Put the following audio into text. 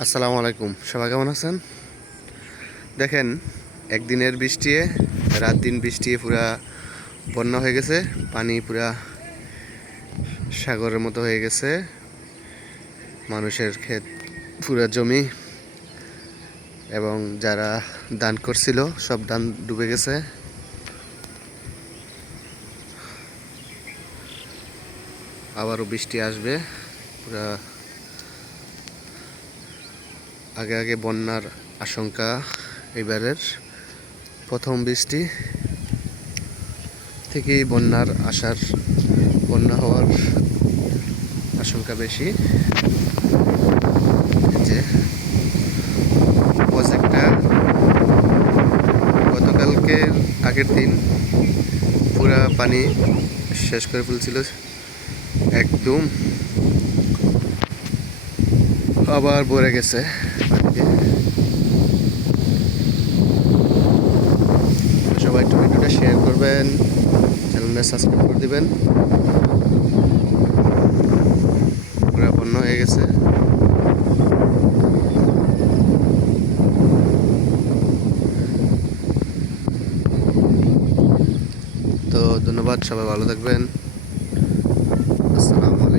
আসসালামু আলাইকুম, সবাই কেমন আছেন? দেখেন, একদিনের বৃষ্টি রাত দিন বৃষ্টি পুরা বন্যা হয়ে গেছে। পানি পুরা সাগরের মতো হয়ে গেছে। মানুষের ক্ষেত, পুরা জমি এবং যারা দান করছিল সব দান ডুবে গেছে। আবারও বৃষ্টি আসবে। পুরা আগে আগে বন্যার আশঙ্কা। এবারের প্রথম বৃষ্টি থেকেই বন্যা হওয়ার আশঙ্কা বেশি। যে প্রজেক্টটা গতকালকে আগের দিন পুরা পানি শেষ করে ফেলছিল একদম, আবার ভরে গেছে। সবাই একটু ভিডিওটা শেয়ার করবেন, চ্যানেলটা সাবস্ক্রাইব করে দিবেন। পুরা বন্যা হয়ে গেছে। তো ধন্যবাদ, সবাই ভালো থাকবেন। আসসালামু আলাইকুম।